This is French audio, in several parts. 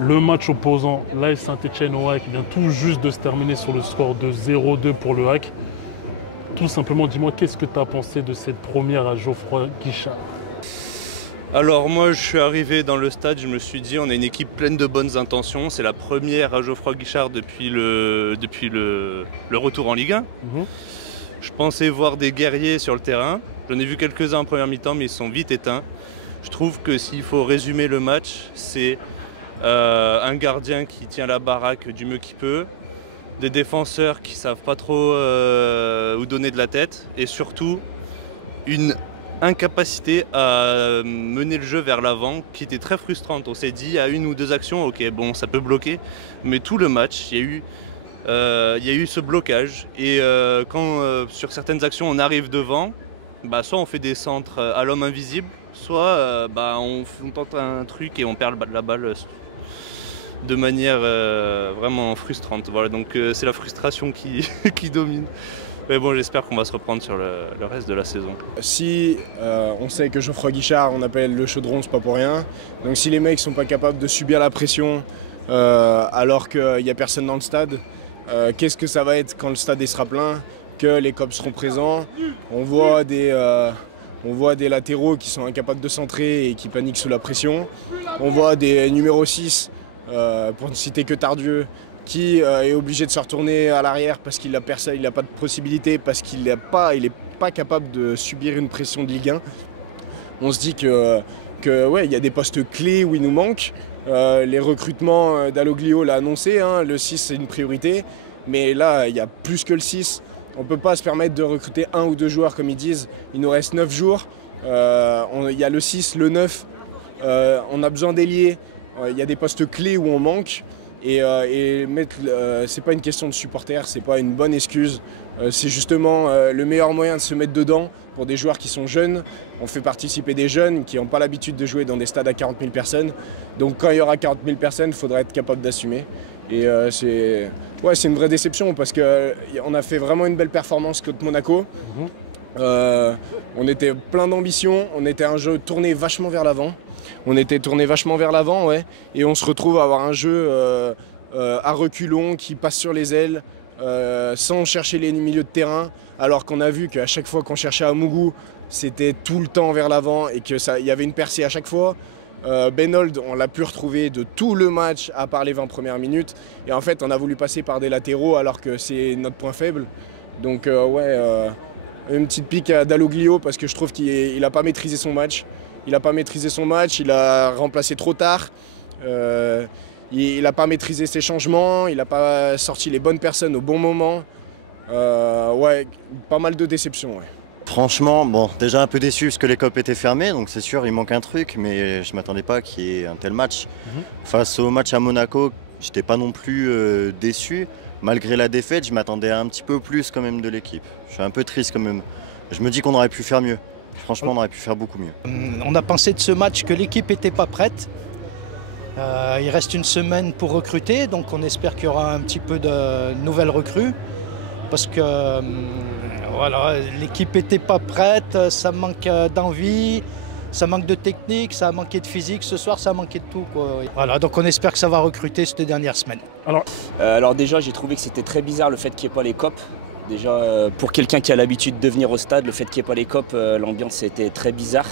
Le match opposant, l'AS Saint-Etienne au HAC, vient tout juste de se terminer sur le score de 0-2 pour le HAC. Tout simplement, dis-moi, qu'est-ce que tu as pensé de cette première à Geoffroy Guichard? Alors moi je suis arrivé dans le stade, je me suis dit on a une équipe pleine de bonnes intentions. C'est la première à Geoffroy Guichard depuis le retour en Ligue 1. Je pensais voir des guerriers sur le terrain. J'en ai vu quelques-uns en première mi-temps mais ils sont vite éteints. Je trouve que s'il faut résumer le match, c'est un gardien qui tient la baraque du mieux qu'il peut, des défenseurs qui ne savent pas trop où donner de la tête et surtout une incapacité à mener le jeu vers l'avant qui était très frustrante. On s'est dit à une ou deux actions, ok bon ça peut bloquer, mais tout le match il y a eu ce blocage et quand sur certaines actions on arrive devant, soit on fait des centres à l'homme invisible, soit on tente un truc et on perd la balle de manière vraiment frustrante. Voilà, donc c'est la frustration qui domine. Mais bon, j'espère qu'on va se reprendre sur le reste de la saison. Si on sait que Geoffroy Guichard, on appelle le chaudron, c'est pas pour rien. Donc si les mecs sont pas capables de subir la pression alors qu'il n'y a personne dans le stade, qu'est-ce que ça va être quand le stade sera plein, que les cops seront présents? On voit des latéraux qui sont incapables de centrer et qui paniquent sous la pression. On voit des numéros 6, pour ne citer que Tardieu, qui est obligé de se retourner à l'arrière parce qu'il n'a pas de possibilité, parce qu'il n'est pas capable de subir une pression de Ligue 1. On se dit ouais, il y a des postes clés où il nous manque. Les recrutements d'Aloglio l'a annoncé, hein, le 6 c'est une priorité, mais là il y a plus que le 6. On ne peut pas se permettre de recruter un ou deux joueurs comme ils disent. Il nous reste 9 jours. Il y a le 6, le 9. On a besoin d'ailier. Il y a des postes clés où on manque. Et c'est pas une question de supporters, c'est pas une bonne excuse. C'est justement le meilleur moyen de se mettre dedans pour des joueurs qui sont jeunes. On fait participer des jeunes qui n'ont pas l'habitude de jouer dans des stades à 40 000 personnes. Donc quand il y aura 40 000 personnes, il faudra être capable d'assumer. Et c'est une vraie déception parce qu'on a fait vraiment une belle performance contre Monaco. On était plein d'ambition, on était un jeu tourné vachement vers l'avant. Ouais. Et on se retrouve à avoir un jeu à reculons qui passe sur les ailes sans chercher les milieux de terrain. Alors qu'on a vu qu'à chaque fois qu'on cherchait à Mougou, c'était tout le temps vers l'avant et qu'il y avait une percée à chaque fois. Benold, on l'a pu retrouver de tout le match à part les 20 premières minutes. Et en fait, on a voulu passer par des latéraux alors que c'est notre point faible. Donc une petite pique à Dalloglio parce que je trouve qu'il n'a pas maîtrisé son match. Il a remplacé trop tard. Il n'a pas maîtrisé ses changements. Il n'a pas sorti les bonnes personnes au bon moment. Pas mal de déceptions. Ouais. Franchement, bon, déjà un peu déçu parce que les COP étaient fermés, donc c'est sûr il manque un truc, mais je ne m'attendais pas qu'il y ait un tel match. Face au match à Monaco, j'étais pas non plus déçu. Malgré la défaite, je m'attendais à un petit peu plus quand même de l'équipe. Je suis un peu triste quand même. Je me dis qu'on aurait pu faire mieux. Franchement, on aurait pu faire beaucoup mieux. On a pensé de ce match que l'équipe n'était pas prête. Il reste une semaine pour recruter, donc on espère qu'il y aura un petit peu de nouvelles recrues. Parce que voilà, l'équipe n'était pas prête, ça manque d'envie, ça manque de technique, ça a manqué de physique. Ce soir, ça a manqué de tout, quoi. Voilà, donc on espère que ça va recruter cette dernière semaine. Alors déjà, j'ai trouvé que c'était très bizarre le fait qu'il n'y ait pas les COP. Déjà, pour quelqu'un qui a l'habitude de venir au stade, le fait qu'il n'y ait pas les COP, l'ambiance était très bizarre.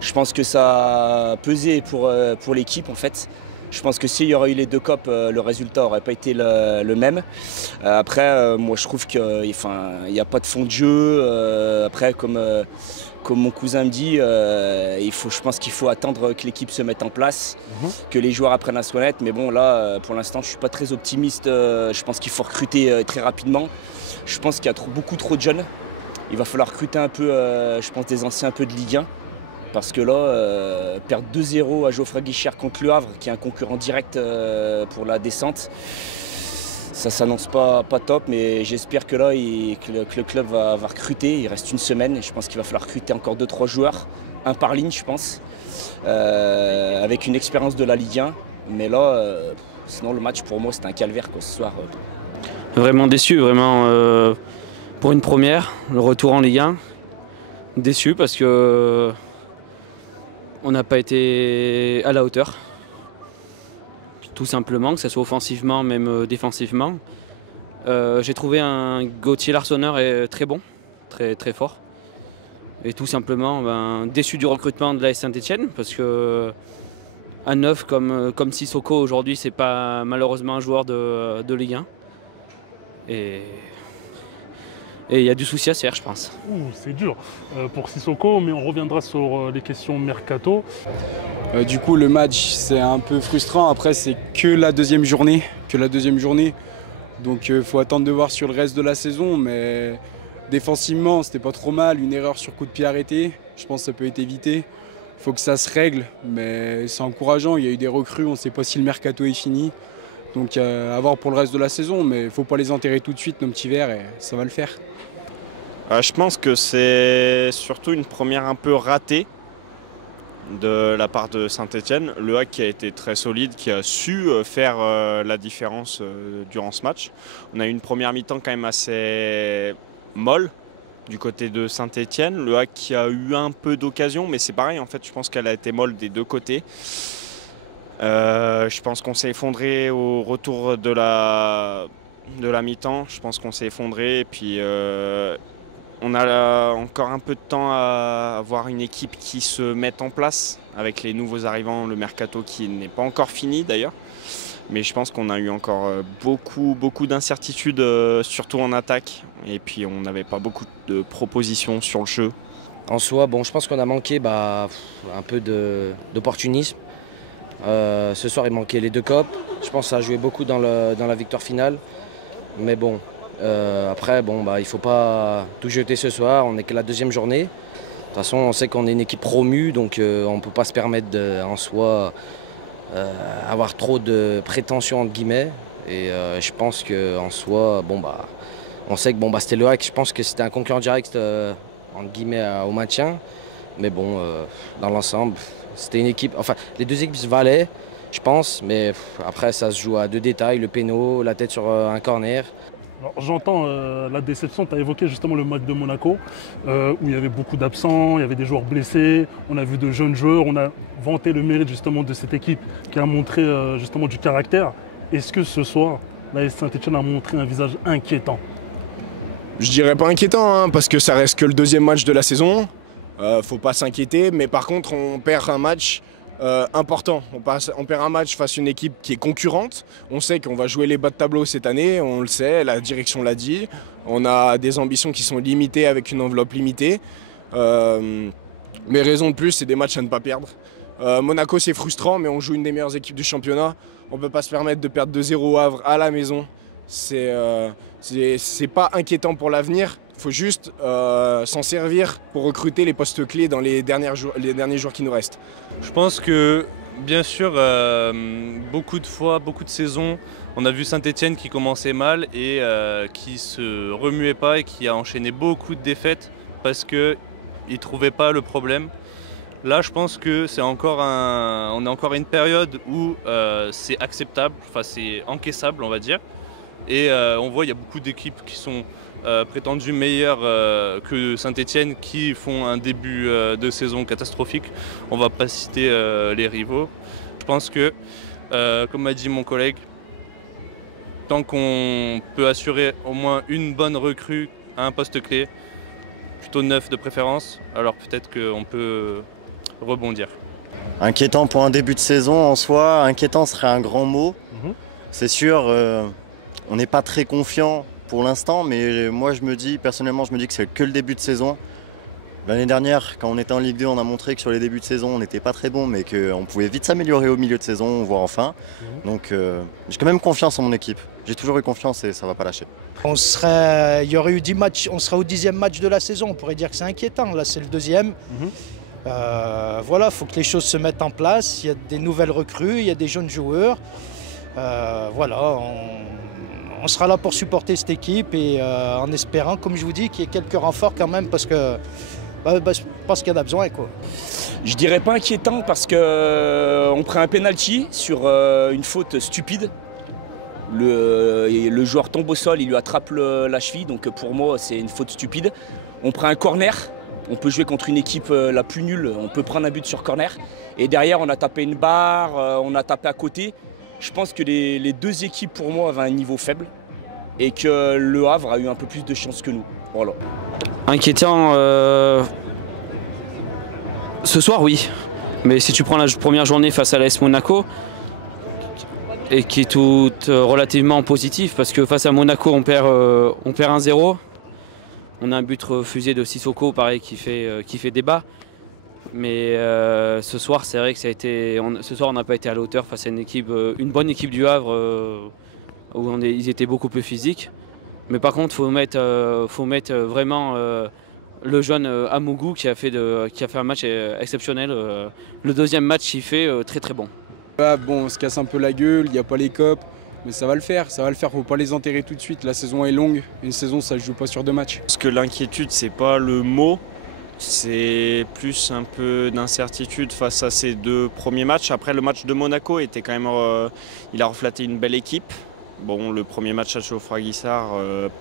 Je pense que ça a pesé pour l'équipe en fait. Je pense que s'il y aurait eu les deux COP, le résultat n'aurait pas été le même. Après, moi je trouve qu'il n'y a pas de fond de jeu. Après, comme mon cousin me dit, je pense qu'il faut attendre que l'équipe se mette en place, que les joueurs apprennent à se connaître. Mais bon, là, pour l'instant, je ne suis pas très optimiste. Je pense qu'il faut recruter très rapidement. Je pense qu'il y a beaucoup trop de jeunes. Il va falloir recruter un peu, je pense, des anciens un peu de Ligue 1. Parce que là, perdre 2-0 à Geoffroy Guichard contre Le Havre, qui est un concurrent direct pour la descente, ça s'annonce pas top. Mais j'espère que là, que le club va recruter. Il reste une semaine et je pense qu'il va falloir recruter encore 2-3 joueurs. Un par ligne, je pense, avec une expérience de la Ligue 1. Mais là, sinon, le match, pour moi, c'était un calvaire quoi, ce soir. Vraiment déçu, vraiment pour une première, le retour en Ligue 1. Déçu parce que on n'a pas été à la hauteur. tout simplement, que ce soit offensivement, même défensivement. J'ai trouvé un Gauthier Larsonneur très bon, très, très fort. Et tout simplement déçu du recrutement de l'AS Saint-Etienne parce que un neuf comme Sissoko aujourd'hui, c'est pas malheureusement un joueur de Ligue 1. Et il y a du souci à se faire, je pense. C'est dur pour Sissoko, mais on reviendra sur les questions mercato. Du coup, le match, c'est un peu frustrant. Après, c'est que la deuxième journée. Donc, il faut attendre de voir sur le reste de la saison. Mais défensivement, c'était pas trop mal. Une erreur sur coup de pied arrêté. Je pense que ça peut être évité. Il faut que ça se règle. Mais c'est encourageant. Il y a eu des recrues. On ne sait pas si le mercato est fini. Donc, à voir pour le reste de la saison. Mais il ne faut pas les enterrer tout de suite, nos petits verts. Et ça va le faire. Je pense que c'est surtout une première un peu ratée de la part de Saint-Etienne. Le HAC qui a été très solide, qui a su faire la différence durant ce match. On a eu une première mi-temps quand même assez molle du côté de Saint-Etienne. Le HAC qui a eu un peu d'occasion, mais c'est pareil en fait, je pense qu'elle a été molle des deux côtés. Je pense qu'on s'est effondré au retour de la mi-temps. Je pense qu'on s'est effondré et puis on a encore un peu de temps à avoir une équipe qui se mette en place avec les nouveaux arrivants, le mercato qui n'est pas encore fini d'ailleurs. Mais je pense qu'on a eu encore beaucoup d'incertitudes, surtout en attaque. Et puis on n'avait pas beaucoup de propositions sur le jeu. En soi, bon, je pense qu'on a manqué un peu d'opportunisme. Ce soir, il manquait les deux copes. Je pense que ça a joué beaucoup dans la victoire finale. Mais bon. Après, il ne faut pas tout jeter ce soir, on n'est que la deuxième journée. De toute façon, on sait qu'on est une équipe promue, donc on ne peut pas se permettre en soi avoir trop de prétentions entre guillemets. Et je pense qu'en soi, on sait que c'était le HAC, je pense que c'était un concurrent direct entre guillemets au maintien. Mais bon, dans l'ensemble, c'était une équipe. Enfin, les deux équipes se valaient, je pense, mais après ça se joue à deux détails, le péno, la tête sur un corner. J'entends la déception, tu as évoqué justement le match de Monaco, où il y avait beaucoup d'absents, il y avait des joueurs blessés, on a vu de jeunes joueurs, on a vanté le mérite justement de cette équipe qui a montré justement du caractère. Est-ce que ce soir, l'AS Saint-Etienne a montré un visage inquiétant? Je dirais pas inquiétant, parce que ça reste que le deuxième match de la saison, faut pas s'inquiéter, mais par contre on perd un match important. On perd un match face à une équipe qui est concurrente. On sait qu'on va jouer les bas de tableau cette année, on le sait, la direction l'a dit. On a des ambitions qui sont limitées avec une enveloppe limitée. Mais raison de plus, c'est des matchs à ne pas perdre. Monaco, c'est frustrant, mais on joue une des meilleures équipes du championnat. On ne peut pas se permettre de perdre 2-0 au Havre à la maison. C'est pas inquiétant pour l'avenir. Il faut juste s'en servir pour recruter les postes clés dans les derniers jours qui nous restent. Je pense que, bien sûr, beaucoup de fois, beaucoup de saisons, on a vu Saint-Etienne qui commençait mal et qui ne se remuait pas et qui a enchaîné beaucoup de défaites parce qu'ils ne trouvaient pas le problème. Là, je pense que on est encore à une période où c'est acceptable, enfin c'est encaissable, on va dire. Et on voit qu'il y a beaucoup d'équipes qui sont prétendues meilleures que Saint-Etienne qui font un début de saison catastrophique. On ne va pas citer les rivaux. Je pense que, comme m'a dit mon collègue, tant qu'on peut assurer au moins une bonne recrue à un poste clé, plutôt 9 de préférence, alors peut-être qu'on peut rebondir. Inquiétant pour un début de saison en soi, inquiétant serait un grand mot. C'est sûr, on n'est pas très confiant pour l'instant, mais moi personnellement je me dis que c'est que le début de saison. L'année dernière, quand on était en Ligue 2, on a montré que sur les débuts de saison, on n'était pas très bon, mais qu'on pouvait vite s'améliorer au milieu de saison, voire en fin. Donc j'ai quand même confiance en mon équipe. J'ai toujours eu confiance et ça ne va pas lâcher. Il y aurait eu 10 matchs, on serait au 10e match de la saison, on pourrait dire que c'est inquiétant. Là, c'est le deuxième. Voilà, il faut que les choses se mettent en place. Il y a des nouvelles recrues, il y a des jeunes joueurs. Voilà, on sera là pour supporter cette équipe et en espérant, comme je vous dis, qu'il y ait quelques renforts quand même parce que je pense qu'il y en a besoin, quoi. Je dirais pas inquiétant parce qu'on prend un penalty sur une faute stupide. Le joueur tombe au sol, il lui attrape la cheville, donc pour moi c'est une faute stupide. On prend un corner, on peut jouer contre une équipe la plus nulle, on peut prendre un but sur corner. Et derrière on a tapé une barre, on a tapé à côté. Je pense que les deux équipes pour moi avaient un niveau faible et que Le Havre a eu un peu plus de chance que nous. Voilà. Inquiétant, ce soir oui, mais si tu prends la première journée face à l'AS Monaco, et qui est toute relativement positive, parce que face à Monaco on perd 1-0, on a un but refusé de Sissoko pareil qui fait débat, mais ce soir c'est vrai que ce soir on n'a pas été à la hauteur face à une bonne équipe du Havre où ils étaient beaucoup plus physiques. Mais par contre, il faut mettre vraiment le jeune Amougou qui a fait un match exceptionnel. Le deuxième match, il fait très très bon. Là, bon, on se casse un peu la gueule, il n'y a pas les copes, mais ça va le faire, faut pas les enterrer tout de suite. La saison est longue, une saison ça ne joue pas sur 2 matchs. Parce que l'inquiétude, c'est pas le mot, c'est plus un peu d'incertitude face à ces 2 premiers matchs. Après, le match de Monaco était quand même, il a reflété une belle équipe. Bon, le premier match à Geoffroy-Guichard,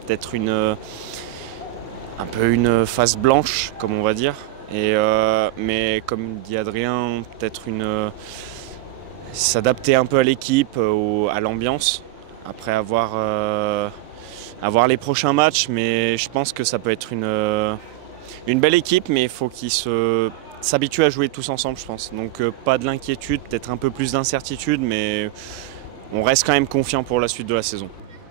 peut-être un peu une face blanche, comme on va dire. Mais comme dit Adrien, peut-être s'adapter un peu à l'équipe, à l'ambiance. Après avoir les prochains matchs, mais je pense que ça peut être une belle équipe, mais il faut qu'ils s'habituent à jouer tous ensemble, je pense. Donc pas de l'inquiétude, peut-être un peu plus d'incertitude, mais on reste quand même confiant pour la suite de la saison.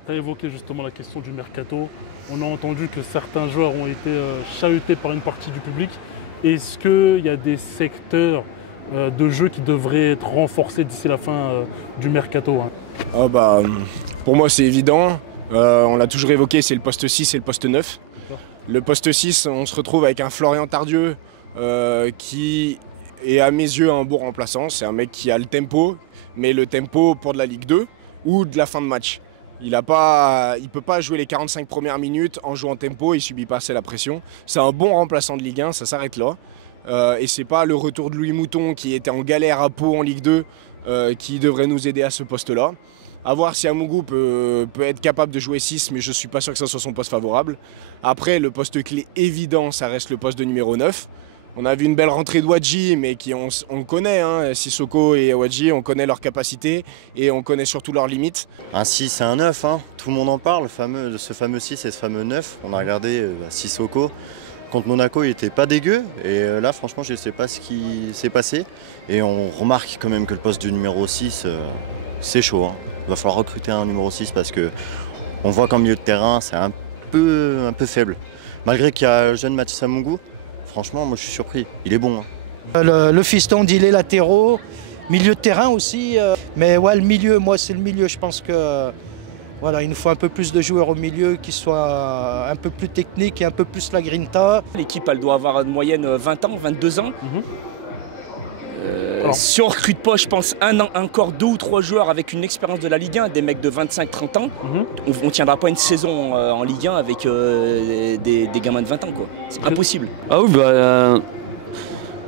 Tu as évoqué justement la question du mercato. On a entendu que certains joueurs ont été chahutés par une partie du public. Est-ce qu'il y a des secteurs de jeu qui devraient être renforcés d'ici la fin du mercato, hein? Pour moi c'est évident. On l'a toujours évoqué, c'est le poste 6 et le poste 9. Le poste 6, on se retrouve avec un Florian Tardieu qui est à mes yeux un bon remplaçant. C'est un mec qui a le tempo, mais le tempo pour de la Ligue 2 ou de la fin de match. Il ne peut pas jouer les 45 premières minutes en jouant tempo, il ne subit pas assez la pression. C'est un bon remplaçant de Ligue 1, ça s'arrête là. Et ce n'est pas le retour de Louis Mouton qui était en galère à Pau en Ligue 2 qui devrait nous aider à ce poste-là. A voir si Amougou peut être capable de jouer 6, mais je ne suis pas sûr que ça soit son poste favorable. Après, le poste clé évident, ça reste le poste de numéro 9. On a vu une belle rentrée de Wadji, mais on connaît, hein, Sissoko et Wadji, on connaît leurs capacités et on connaît surtout leurs limites. Un 6 et un 9, hein. Tout le monde en parle, de ce fameux 6 et ce fameux 9. On a regardé Sissoko. Contre Monaco, il n'était pas dégueu. Et là, franchement, je ne sais pas ce qui s'est passé. Et on remarque quand même que le poste du numéro 6, c'est chaud, hein. Il va falloir recruter un numéro 6 parce qu'on voit qu'en milieu de terrain, c'est un peu faible. Malgré qu'il y a le jeune Mathis Amougou, franchement, moi je suis surpris. Il est bon, hein. Le fiston dit les latéraux, milieu de terrain aussi. Mais ouais, le milieu, moi c'est le milieu. Je pense que voilà, il nous faut un peu plus de joueurs au milieu qui soient un peu plus techniques et un peu plus la grinta. L'équipe, elle doit avoir une moyenne 20 ans, 22 ans. Si on ne recrute pas, je pense, encore 2 ou 3 joueurs avec une expérience de la Ligue 1, des mecs de 25-30 ans, on ne tiendra pas une saison en Ligue 1 avec des gamins de 20 ans, quoi. C'est impossible. Ah oui,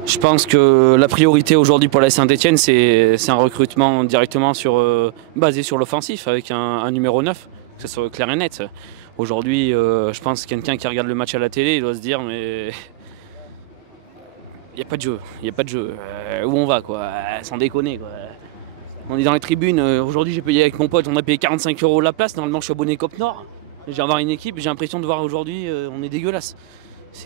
je pense que la priorité aujourd'hui pour la Saint-Etienne, c'est un recrutement directement basé sur l'offensif, avec un numéro 9, que ce soit clair et net. Aujourd'hui, je pense que quelqu'un qui regarde le match à la télé, il doit se dire, mais il n'y a pas de jeu, où on va, quoi, sans déconner, quoi. On est dans les tribunes, aujourd'hui j'ai payé avec mon pote, on a payé 45 € la place, normalement je suis abonné Cop Nord, je viens voir une équipe, j'ai l'impression de voir aujourd'hui, on est dégueulasse.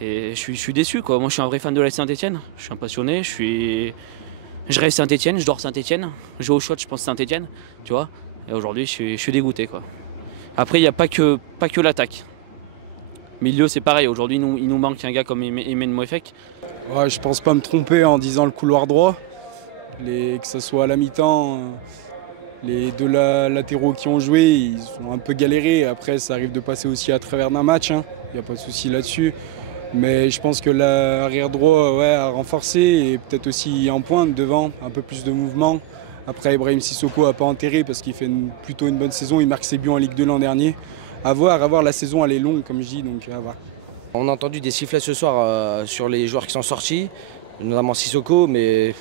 Je suis déçu, quoi. Moi je suis un vrai fan de la Saint-Etienne, je suis un passionné, je rêve Saint-Etienne, je dors Saint-Etienne, je joue au shot, je pense Saint-Etienne, tu vois, et aujourd'hui je suis dégoûté, quoi. Après il n'y a pas que l'attaque. Milieu c'est pareil, aujourd'hui il nous manque un gars comme Emen Mouefek. Ouais, je pense pas me tromper en disant le couloir droit, que ce soit à la mi-temps, les 2 latéraux qui ont joué, ils ont un peu galéré. Après ça arrive de passer aussi à travers d'un match, hein. Il n'y a pas de souci là-dessus. Mais je pense que l'arrière droit a renforcé et peut-être aussi en pointe devant, un peu plus de mouvement. Après Ibrahim Sissoko n'a pas enterré parce qu'il fait plutôt une bonne saison, il marque ses buts en Ligue 2 l'an dernier. À voir, la saison elle est longue comme je dis, donc à voir. On a entendu des sifflets ce soir sur les joueurs qui sont sortis, notamment Sissoko, mais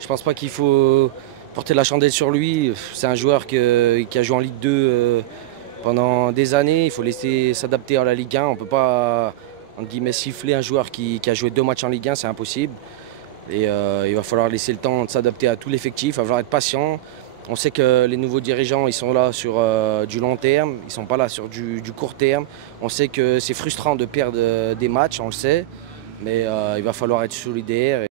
je pense pas qu'il faut porter la chandelle sur lui. C'est un joueur qui a joué en Ligue 2 pendant des années, il faut laisser s'adapter à la Ligue 1. On ne peut pas entre guillemets, siffler un joueur qui a joué 2 matchs en Ligue 1, c'est impossible. Et il va falloir laisser le temps de s'adapter à tout l'effectif, il va falloir être patient. On sait que les nouveaux dirigeants, ils sont là sur du long terme, ils ne sont pas là sur du court terme. On sait que c'est frustrant de perdre des matchs, on le sait, mais il va falloir être solidaire.